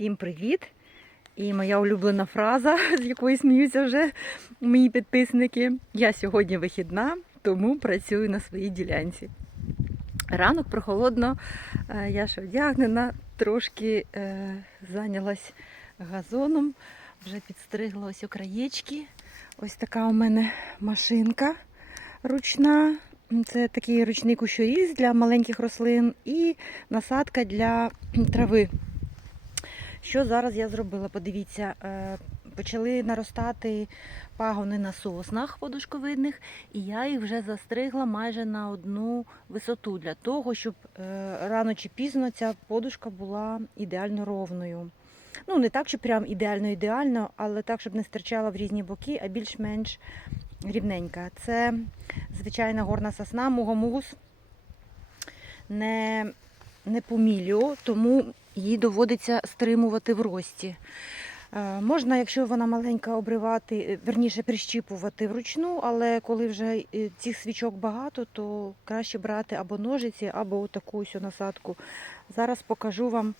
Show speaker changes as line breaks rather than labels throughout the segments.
Всім привіт! І моя улюблена фраза, з якої сміються вже мої підписники. Я сьогодні вихідна, тому працюю на своїй ділянці. Ранок прохолодно, е, я ж одягнена, трошки е, зайнялась газоном, вже підстригла ось окраєчки. Ось така у мене машинка ручна. Це такий ручний кущоріз для маленьких рослин і насадка для трави. Що зараз я зробила? Подивіться, е, почали наростати пагони на соснах подушковидних, і я їх вже застригла майже на одну висоту для того, щоб е, рано чи пізно ця подушка була ідеально ровною. Ну, не так, щоб прям ідеально-ідеально, але так, щоб не стирчала в різні боки, а більш-менш рівненька. Це звичайна горна сосна, мугомус, не, не помілю, тому її доводиться стримувати в рості. Е, Можна, якщо вона маленька, обривати, е, верніше прищіпувати вручну, але коли вже е, цих свічок багато, то краще брати або ножиці, або таку ось насадку. Зараз покажу вам,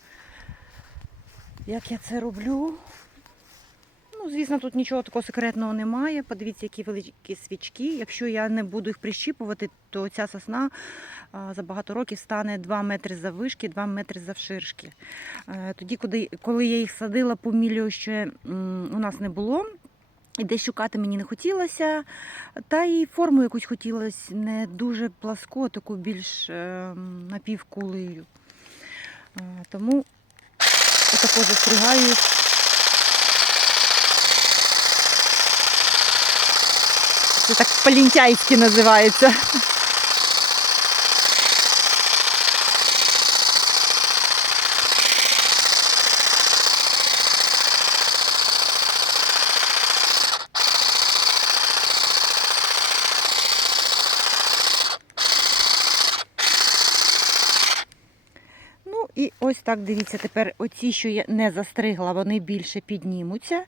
як я це роблю. Ну, звісно, тут нічого такого секретного немає. Подивіться, які великі свічки. Якщо я не буду їх прищіпувати, то ця сосна за багато років стане 2 метри заввишки, 2 метри завширшки. Е, Тоді, коли, я їх садила по мілю, ще у нас не було. І десь шукати мені не хотілося, та і форму якусь хотілося не дуже пласку, а таку більш е, напівкулею. Е, Тому отако застригаю. Це так по-лінтяйськи називається. Ну і ось так дивіться, тепер оці, що я не застригла, вони більше піднімуться.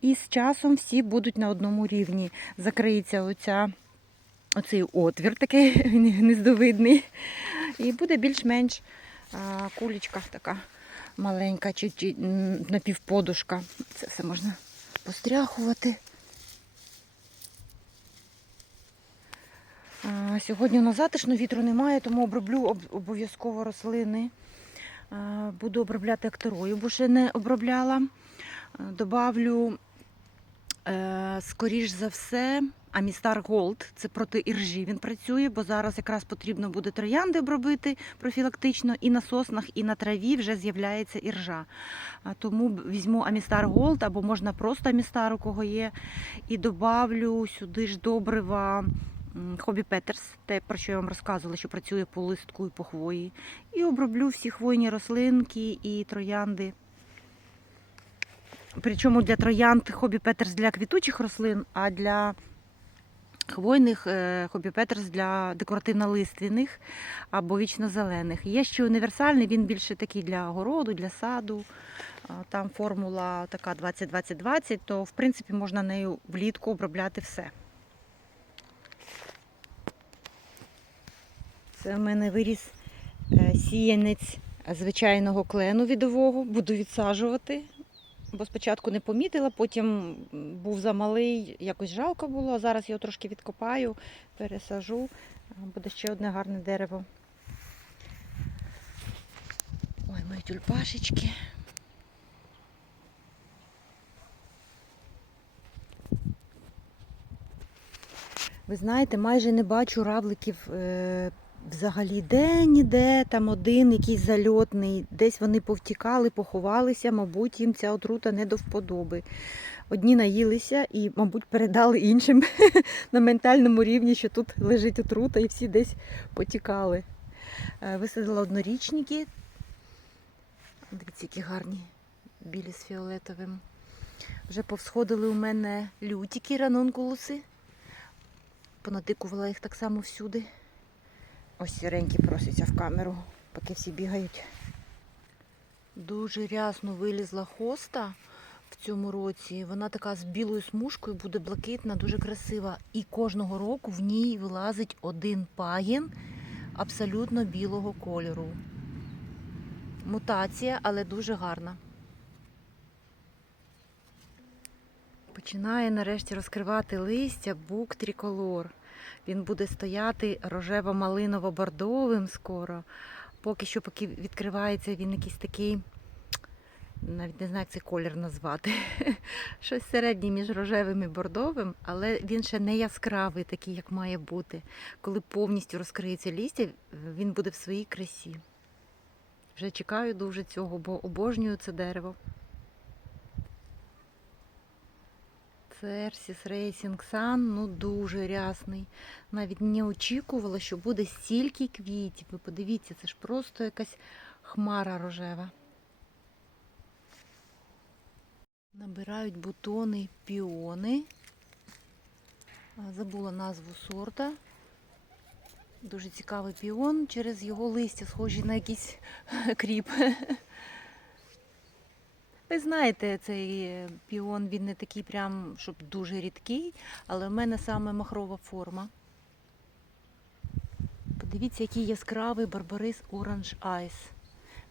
І з часом всі будуть на одному рівні. Закриється оця, оцей отвір такий гнездовидний. І буде більш-менш кулечка така маленька, чи, чи напівподушка. Це все можна постряхувати. Сьогодні у нас затишно, вітру немає, тому оброблю обов'язково рослини. А, Буду обробляти акторою, бо ще не обробляла. А, Добавлю, е, скоріш за все, Амістар Голд. Це проти іржі він працює, бо зараз якраз потрібно буде троянди обробити профілактично. І на соснах, і на траві вже з'являється іржа. Тому візьму Амістар Голд, або можна просто Амістар, у кого є. І добавлю сюди ж добрива. Хобі Петерс, те, про що я вам розказувала, що працює по листку і по хвої. І оброблю всі хвойні рослинки і троянди. Причому для троянд Хобі Петерс для квітучих рослин, а для хвойних е, Хобі Петерс для декоративно-лиственних або вічно-зелених. Є ще універсальний, він більше такий для городу, для саду. Там формула така 20-20-20, то в принципі можна нею влітку обробляти все. Це в мене виріс е, сіянець звичайного клену відового. Буду відсаджувати. Бо спочатку не помітила, потім був замалий, якось жалко було. а Зараз його трошки відкопаю, пересажу. Буде ще одне гарне дерево. Ой, мої тюльпашечки. Ви знаєте, майже не бачу равликів е, взагалі де-ніде, там один якийсь зальотний, десь вони повтікали, поховалися, мабуть, їм ця отрута не до вподоби. Одні наїлися і, мабуть, передали іншим на ментальному рівні, що тут лежить отрута, і всі десь потікали. Е, Висадила однорічники. Дивіться, які гарні, білі з фіолетовим. Вже повсходили у мене лютики, ранункулуси. Понатикувала їх так само всюди. Ось сіренькі проситься в камеру, поки всі бігають. Дуже рясно вилізла хоста в цьому році. Вона така з білою смужкою, буде блакитна, дуже красива. І кожного року в ній вилазить один пагін абсолютно білого кольору. Мутація, але дуже гарна. Починає нарешті розкривати листя бук триколор. Він буде стояти рожево-малиново-бордовим скоро. Поки що, поки відкривається, він якийсь такий, навіть не знаю, як цей колір назвати. Щось середнє між рожевим і бордовим, але він ще не яскравий, такий, як має бути. Коли повністю розкриється листя, він буде в своїй красі. Вже чекаю дуже цього, бо обожнюю це дерево. Церсіс Racing Sun, ну дуже рясний. Навіть не очікувала, що буде стільки квітів. Ви подивіться, це ж просто якась хмара рожева. Набирають бутони піони. Забула назву сорта. Дуже цікавий піон. Через його листя схожі на якийсь кріп. Ви знаєте, цей е, піон він не такий прям, щоб дуже рідкий, але в мене саме махрова форма. Подивіться, який яскравий барбарис Orange Ice.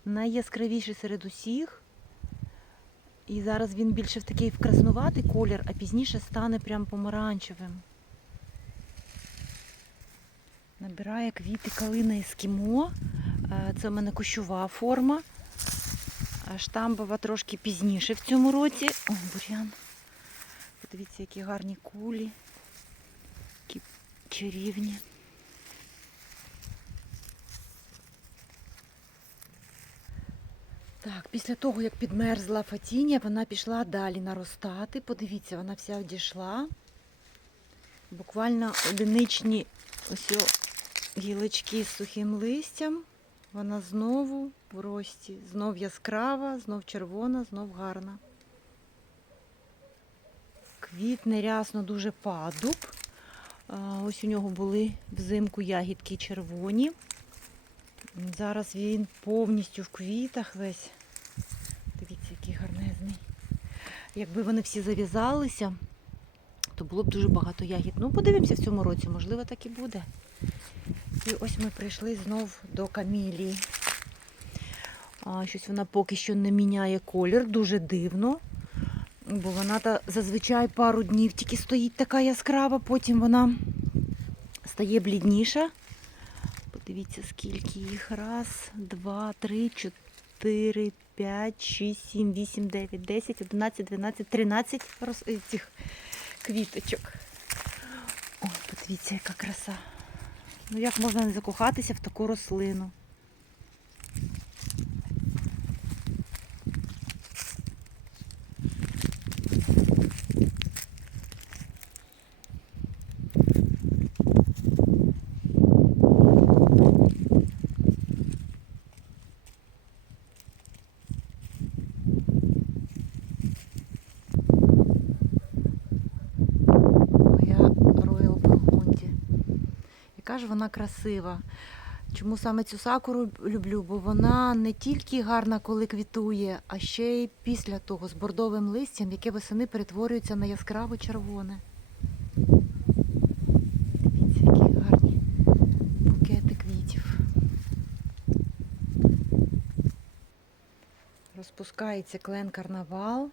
Найяскравіший серед усіх. І зараз він більше в такий в краснуватий колір, а пізніше стане прям помаранчевим. Набирає квіти калина ескімо. Е, Це в мене кущова форма. Штамбова трошки пізніше в цьому році. О, бур'ян. Подивіться, які гарні кулі, які чарівні. Так, після того, як підмерзла фатіння, вона пішла далі наростати. Подивіться, вона вся одійшла. Буквально одиничні ось гілочки з сухим листям. Вона знову в рості, знов яскрава, знов червона, знов гарна. Квітне рясно дуже падуб. Ось у нього були взимку ягідки червоні. Зараз він повністю в квітах весь. Дивіться, який гарнезний. Якби вони всі зав'язалися, то було б дуже багато ягід. Ну, подивимося в цьому році, можливо, так і буде. І ось ми прийшли знов до камілії. А, щось вона поки що не міняє колір, дуже дивно. Бо вона та зазвичай пару днів тільки стоїть така яскрава, потім вона стає блідніша. Подивіться, скільки їх. Раз, два, три, чотири, п'ять, шість, сім, вісім, дев'ять, десять, одинадцять, дванадцять, тринадцять цих квіточок. Ой, подивіться, яка краса. Ну як можна не закохатися в таку рослину? Яка ж вона красива. Чому саме цю сакуру люблю? Бо вона не тільки гарна, коли квітує, а ще й після того з бордовим листям, яке восени перетворюється на яскраво червоне. Дивіться, які гарні букети квітів. Розпускається клен карнавал.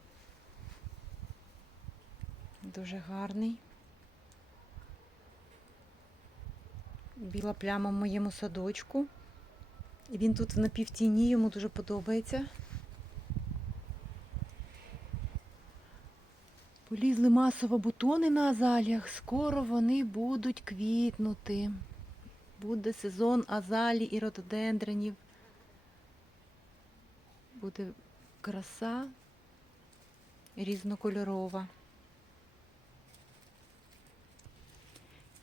Дуже гарний. Біла пляма в моєму садочку. І він тут в напівтіні, йому дуже подобається. Полізли масово бутони на азаліях. Скоро вони будуть квітнути. Буде сезон азалій і рододендренів. Буде краса різнокольорова.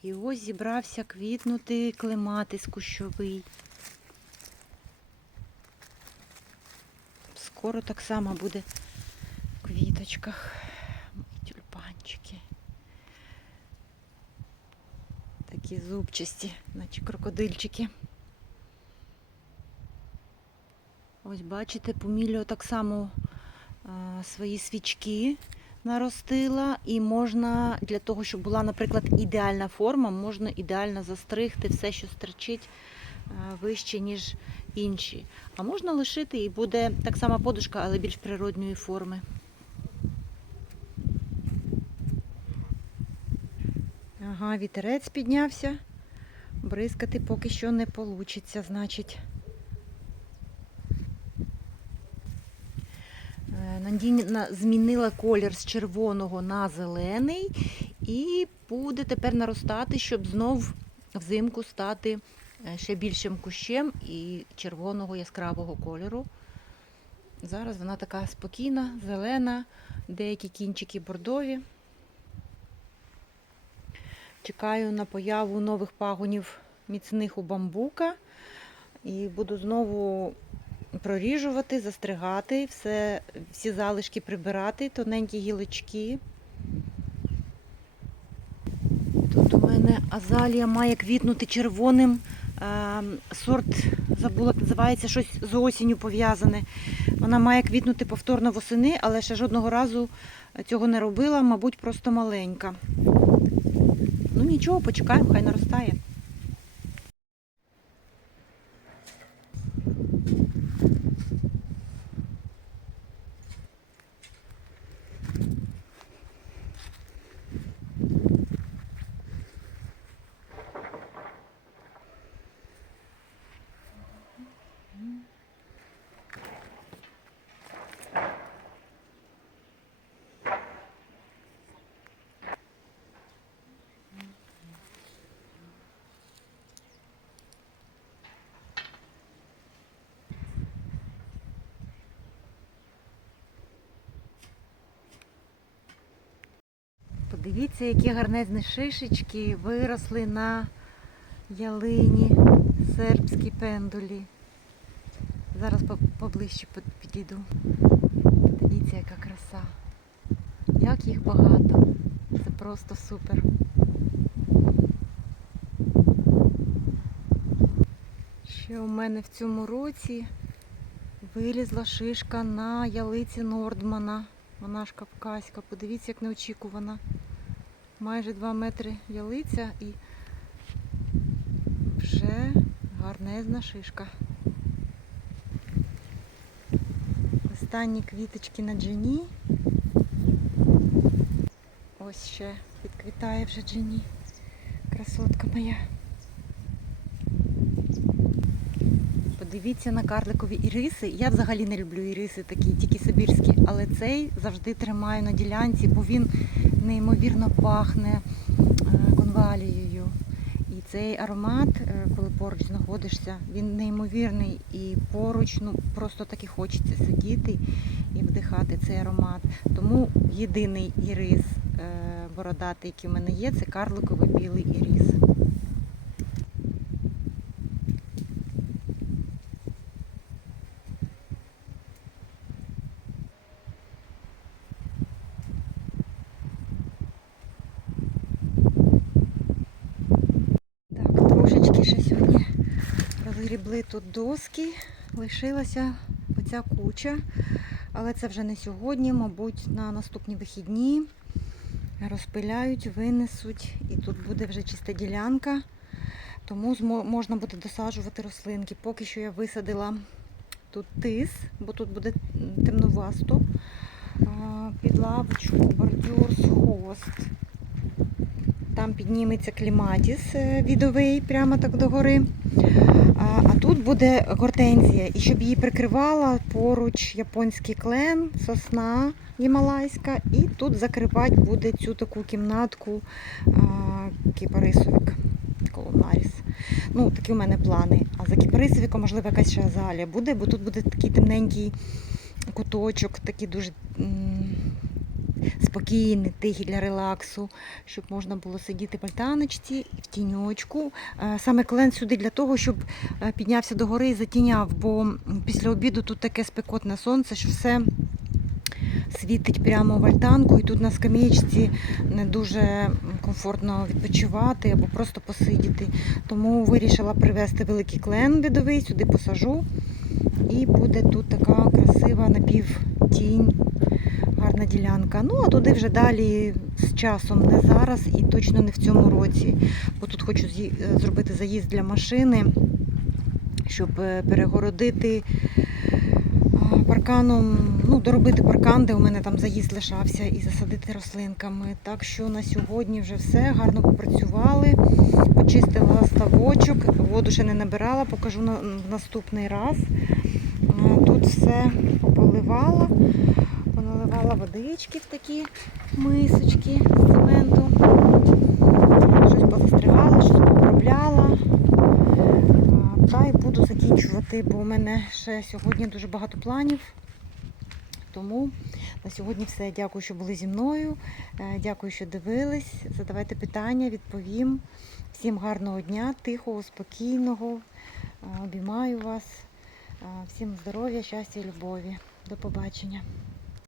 І ось зібрався квітнути клематис кущовий. Скоро так само буде в квіточках. Мої тюльпанчики. Такі зубчасті, наче крокодильчики. Ось бачите, помілю так само а, свої свічки наростила, і можна для того, щоб була, наприклад, ідеальна форма, можна ідеально застригти все, що стричить е, вище, ніж інші. А можна лишити і буде так само подушка, але більш природньої форми. Ага, вітерець піднявся. Бризкати поки що не вийде, значить. Надійна змінила колір з червоного на зелений і буде тепер наростати, щоб знов взимку стати е, ще більшим кущем і червоного яскравого кольору. Зараз вона така спокійна, зелена, деякі кінчики бордові. Чекаю на появу нових пагонів міцних у бамбука. І буду знову проріжувати, застригати, все, всі залишки прибирати, тоненькі гілочки. Тут у мене азалія має квітнути червоним. е, Сорт забула, називається щось з осінню пов'язане. Вона має квітнути повторно восени, але ще жодного разу цього не робила, мабуть, просто маленька. Ну нічого, почекаємо, хай наростає. Подивіться, які гарнезні шишечки виросли на ялині сербські пендулі. Зараз поближче підійду. Подивіться, яка краса. Як їх багато. Це просто супер. Ще у мене в цьому році вилізла шишка на ялиці Нордмана. Вона ж кавказька. Подивіться, як неочікувана. Майже 2 метри ялиця і вже гарнезна шишка. Останні квіточки на джині. Ось ще підквітає вже джині. Красотка моя. Подивіться на карликові іриси. Я взагалі не люблю іриси такі, тільки сибірські, але цей завжди тримаю на ділянці, бо він неймовірно пахне е, конвалією. І цей аромат, е, коли поруч знаходишся, він неймовірний і поруч ну, просто таки хочеться сидіти і вдихати цей аромат. Тому єдиний ірис е, бородатий, який в мене є, це карликовий білий ірис. Так, трошечки ще сьогодні розгрібли тут доски. Лишилася оця куча. Але це вже не сьогодні, мабуть, на наступні вихідні. Розпиляють, винесуть, і тут буде вже чиста ділянка. Тому можна буде досаджувати рослинки. Поки що я висадила тут тис, бо тут буде темновасто. Під лавочку, бордюр, хост. Там підніметься кліматіс е, відовий прямо так догори. А, тут буде гортензія. І щоб її прикривала поруч японський клен, сосна гімалайська. І тут закривати буде цю таку кімнатку кіпарисовик, колонаріс. Ну, такі у мене плани. А за кіпарисовиком, можливо, якась ще азалія буде, бо тут буде такий темненький куточок, такий дуже спокійний, тихий для релаксу, щоб можна було сидіти в альтаночці в тіньочку. Е, Саме клен сюди для того, щоб е, піднявся до гори і затіняв, бо після обіду тут таке спекотне сонце, що все світить прямо в альтанку, і тут на скам'ячці не дуже комфортно відпочивати або просто посидіти. Тому вирішила привезти великий клен відовий, сюди посажу. І буде тут така красива напівтінь, гарна ділянка. Ну, а туди вже далі з часом, не зараз і точно не в цьому році. Бо тут хочу е, зробити заїзд для машини, щоб е, перегородити, парканом, ну, доробити паркан, де у мене там заїзд лишався, і засадити рослинками. Так що на сьогодні вже все, гарно попрацювали. Почистила ставочок, воду ще не набирала, покажу на наступний раз. Тут все пополивала, поналивала водички в такі мисочки з цементу. Щось позастригала, щось пообробляла. Та й буду закінчувати, бо у мене ще сьогодні дуже багато планів. Тому на сьогодні все. Дякую, що були зі мною. Е, Дякую, що дивились. Задавайте питання, відповім. Всім гарного дня, тихого, спокійного. Е, Обіймаю вас. Е, Всім здоров'я, щастя і любові. До побачення.